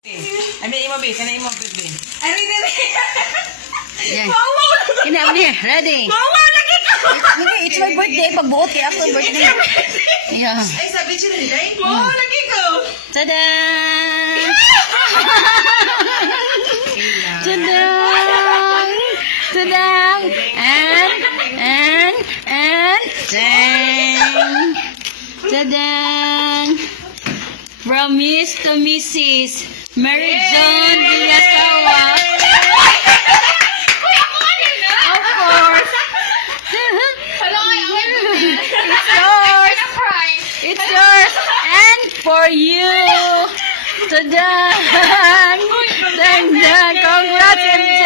Ano imo be? Kana imo be? Ay, ready. Yan. Wow! Kinam niya. Ready? Wow, lagi ka! It's my birthday. Pagbuot kay ako birthday. Yeah. Ay sabi siya nila. Wow, lagi ka! Tada! Tadang! Tadang! And dang! Tadang! From Miss to Mrs. Mary June Villasawa. Of course. It's yours. And for you. Tadang! Tadang! Congrats, MJ!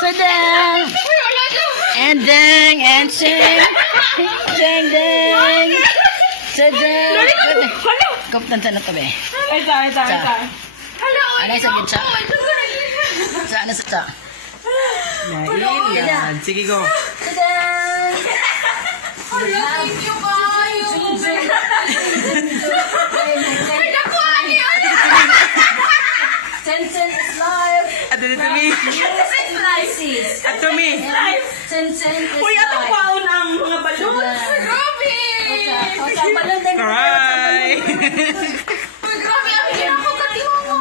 Tadang! And dang! And sing! Dang! Dang! Tadang! Kaptan sa nato, be. Ito. Ano yung sakit siya? Saan na sa siya? Yan. Sige go. Tadang! Thank you, kayo! Ay, naku, ano yun? Ten is live. Ato dito mi. Ato mi. Ten is Uy, atong live. paon ang mga balon. Grabe! Balon din. Alright. Uy, grabe! Ang hirap ko katiwa mo.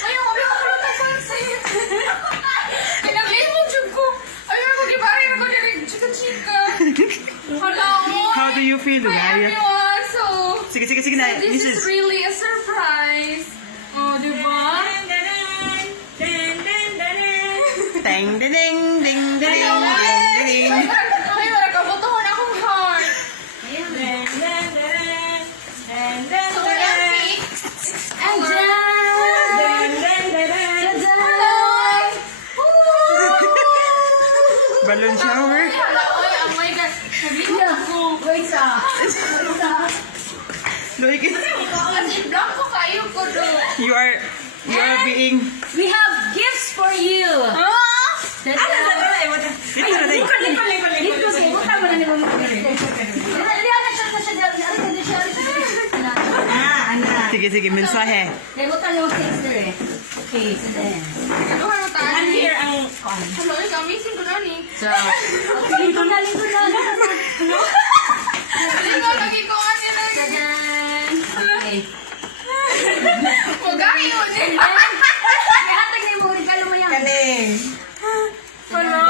Ayaw, kami ako lang sa'yo. Ay, nag-lemon jud ko. Ayaw ko, di ba? Ayaw ko direct chika-chika. Hala, How do you feel, hi, Raya? everyone. So, Sige na. this is really a surprise. Oh, di ba? Ding ding ding ding ding. Ay, wala ka butuhon akong heart. So, And Balloon shower. Hala, oy, oh my God. Nabigyan ako. wait sa. Like Blanco kayo ko do. you are being. We have gifts for you. Dito na dai. Sige mensahe. Okay, so then. Ano tayo? And here ang Hello, it's amazing ko na ni. So, okay, lingkod na. Sino lagi ko ano na? Tadan! Okay. Magayo din. Ihatag na yung mga regalo mo yan. kaning. Hello.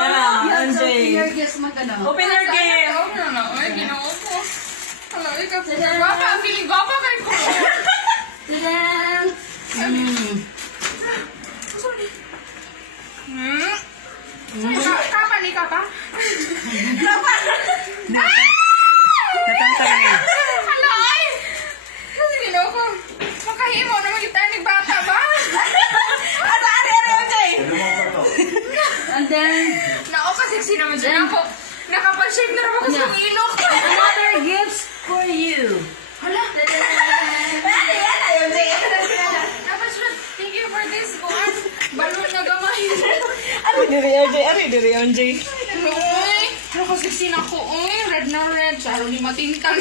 So, your gifts mo ka na. Open your gift. Ano na? Ay, ginoo ko. Hello, ikaw. Gwapa, ang feeling gwapa kayo ko. Tadan! Sorry. Kapan ni kapa? Kapan? Natangtang. Hala, ay! Kasi ginoo ko. Makahimo naman kita nagbata ba? And then, Nako kasi naman dyan ako. Nakapashave na naman ako sa ilok. another gifts for you. Hala. Napashave. Thank you for this one. Balon na gamay. Ano diri MJ? Uy, nakasiksi na ako. Uy, red na red. Saro ni matintang.